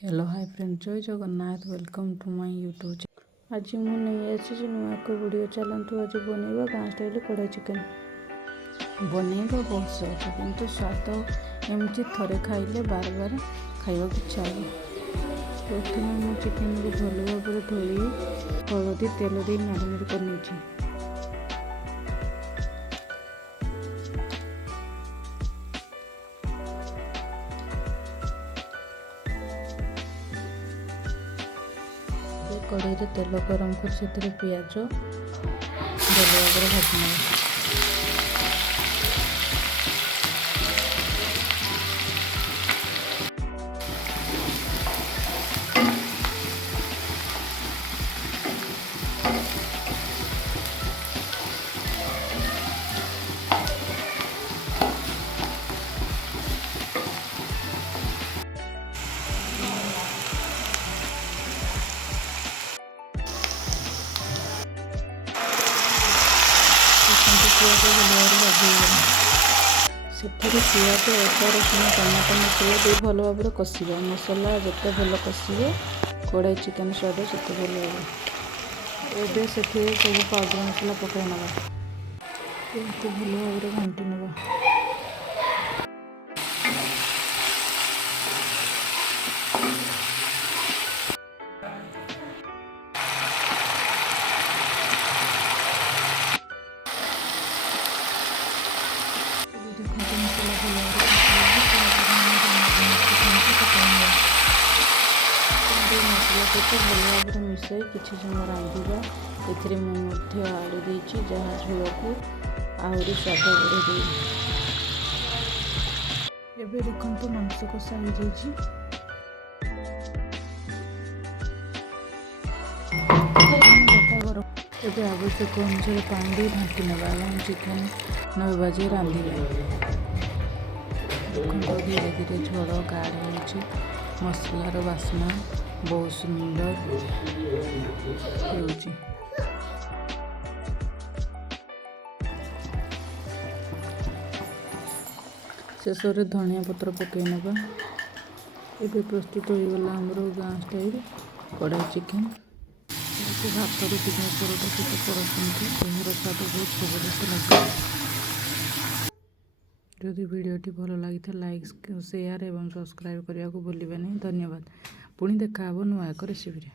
Hello hi friend, जय Jagannath. Welcome to my YouTube channel. आज मुझे नहीं आसी नुआ को वीडियो। चलतु आज बनइबा गाँ स्टाइल कढ़ाई चिकेन। बनइबा बहुत सहज किंतु स्वाद एमती थरे खाइले बार बार खाइबा इच्छा हे। प्रथम मु चिकेन को भल भाव धोई हलदी तेल दे मैरिनेट कर नहीं। कढ़ाई तेल गरम कर पियाज भल भाव भाजी ना। पियाज भल भाव भाजी से पियाज अदा रसुण टमाटो मसला दे भल भाव कषा। मसला जिते भल कषे कढ़ाई चिकेन स्वाद से भल भाव। एवं से सब पाउडर मसला पकई ना भल भाव घाटी ना। मसला को भल भाव मिसाई किसी समय रांधा। ए आलू देती जहाँ झोल को आहरी स्वाद बढ़े। एबे देखो मांस कषा हो जाए। एबे आवश्यक अनुसार पानी दे ढाँकी ना चिकेन 9 बजे रांधे। देखो धीरे धीरे झोल गाढ़ हो मसलार बास्ना बहुत सुंदर होची। शेष में धनिया पत्र पकई ना। एबे प्रस्तुत हो गला हमरो गाँ स्टाइल कढ़ाई चिकेन। भात रुटी परोटा सहित परोसती। यह स्वाद बहुत जबरदस्त लगे। जदि वीडियोटी भल लगी लाइक शेयर और सब्सक्राइब करने को भूलिए नहीं। धन्यवाद। पुणी देखा नुआ एक रेसिपी।